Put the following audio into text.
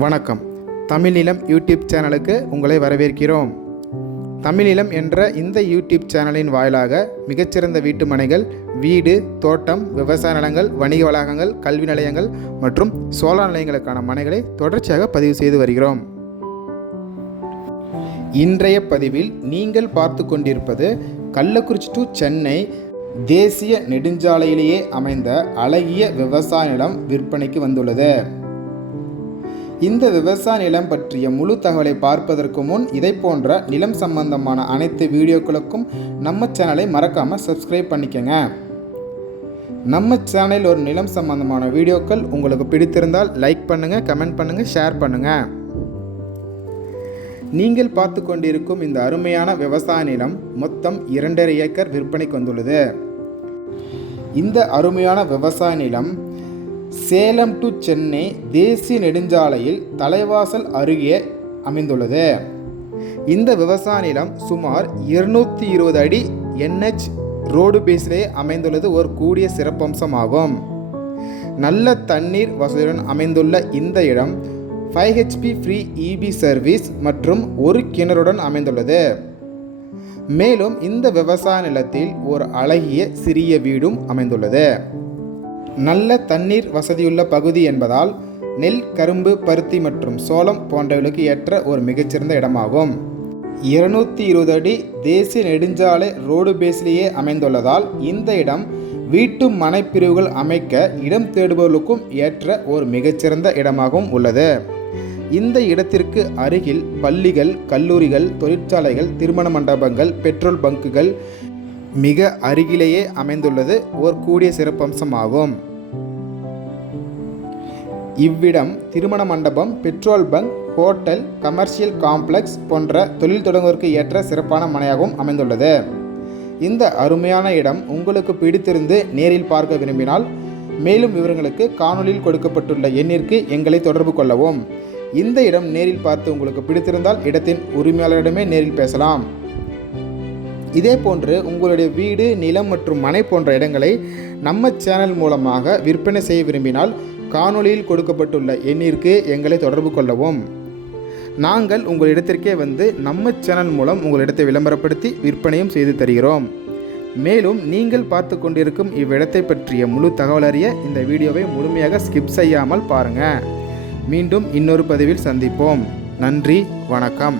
வணக்கம். தமிழ்நிலம் யூடியூப் சேனலுக்கு உங்களை வரவேற்கிறோம். தமிழ்நிலம் என்ற இந்த யூடியூப் சேனலின் வாயிலாக மிகச்சிறந்த வீட்டு மனைகள், வீடு, தோட்டம், விவசாய நிலங்கள், வணிக வளாகங்கள், கல்வி நிலையங்கள் மற்றும் சோலார் நிலையங்களுக்கான மனைகளை தொடர்ச்சியாக பதிவு செய்து வருகிறோம். இன்றைய பதிவில் நீங்கள் பார்த்து கொண்டிருப்பது கள்ளக்குறிச்சி டு சென்னை தேசிய நெடுஞ்சாலையிலேயே அமைந்த அழகிய விவசாய நிலம் விற்பனைக்கு வந்துள்ளது. இந்த விவசாய நிலம் பற்றிய முழு தகவலை பார்ப்பதற்கு முன் இதை போன்ற நிலம் சம்பந்தமான அனைத்து வீடியோக்களுக்கும் நம்ம சேனலை மறக்காமல் சப்ஸ்கிரைப் பண்ணிக்கங்க. நம்ம சேனலில் ஒரு நிலம் சம்பந்தமான வீடியோக்கள் உங்களுக்கு பிடித்திருந்தால் லைக் பண்ணுங்கள், கமெண்ட் பண்ணுங்கள், ஷேர் பண்ணுங்கள். நீங்கள் பார்த்து கொண்டிருக்கும் இந்த அருமையான விவசாய நிலம் மொத்தம் 2.5 ஏக்கர் விற்பனைக்கு வந்துள்ளது. இந்த அருமையான விவசாய நிலம் சேலம் டு சென்னை தேசிய நெடுஞ்சாலையில் தலைவாசல் அருகே அமைந்துள்ளது. இந்த விவசாய நிலம் சுமார் 220 அடி NH ரோடு பேஸிலே அமைந்துள்ளது ஒரு கூடிய சிறப்பம்சமாகும். நல்ல தண்ணீர் வசதியுடன் அமைந்துள்ள இந்த இடம் 5 HP ஃப்ரீ EB சர்வீஸ் மற்றும் ஒரு கிணறுடன் அமைந்துள்ளது. மேலும் இந்த விவசாய நிலத்தில் ஒரு அழகிய சிறிய வீடும் அமைந்துள்ளது. நல்ல தண்ணீர் வசதியுள்ள பகுதி என்பதால் நெல், கரும்பு, பருத்தி மற்றும் சோளம் போன்றவர்களுக்கு ஏற்ற ஒரு மிகச்சிறந்த இடமாகும். 220 அடி தேசிய நெடுஞ்சாலை ரோடு பேஸிலேயே அமைந்துள்ளதால் இந்த இடம் வீட்டு மனைப்பிரிவுகள் அமைக்க இடம் தேடுபவர்களுக்கும் ஏற்ற ஒரு மிகச்சிறந்த இடமாகவும் உள்ளது. இந்த இடத்திற்கு அருகில் பள்ளிகள், கல்லூரிகள், தொழிற்சாலைகள், திருமண மண்டபங்கள், பெட்ரோல் பங்குகள் மிக அருகிலேயே அமைந்துள்ளது ஒரு கூடிய சிறப்பம்சமாகும். இவ்விடம் திருமண மண்டபம், petrol bunk, hotel, commercial complex போன்ற தொழில் தொடங்குவதற்கு ஏற்ற சிறப்பான மனையாகவும் அமைந்துள்ளது. இந்த அருமையான இடம் உங்களுக்கு பிடித்திருந்து நேரில் பார்க்க விரும்பினால் மேலும் விவரங்களுக்கு காணொலியில் கொடுக்கப்பட்டுள்ள எண்ணிற்கு எங்களை தொடர்பு கொள்ளவும். இந்த இடம் நேரில் பார்த்து உங்களுக்கு பிடித்திருந்தால் இடத்தின் உரிமையாளரிடமே நேரில் பேசலாம். இதே போன்று உங்களுடைய வீடு, நிலம் மற்றும் மனை போன்ற இடங்களை நம்ம சேனல் மூலமாக விற்பனை செய்ய விரும்பினால் காணொலியில் கொடுக்கப்பட்டுள்ள எண்ணிற்கு எங்களை தொடர்பு கொள்ளவும். நாங்கள் உங்கள் இடத்திற்கே வந்து நம்ம சேனல் மூலம் உங்கள் இடத்தை விளம்பரப்படுத்தி விற்பனையும் செய்து தருகிறோம். மேலும் நீங்கள் பார்த்து கொண்டிருக்கும் இவ்விடத்தை பற்றிய முழு தகவல் அறிய இந்த வீடியோவை முழுமையாக ஸ்கிப் செய்யாமல் பாருங்கள். மீண்டும் இன்னொரு பதிவில் சந்திப்போம். நன்றி, வணக்கம்.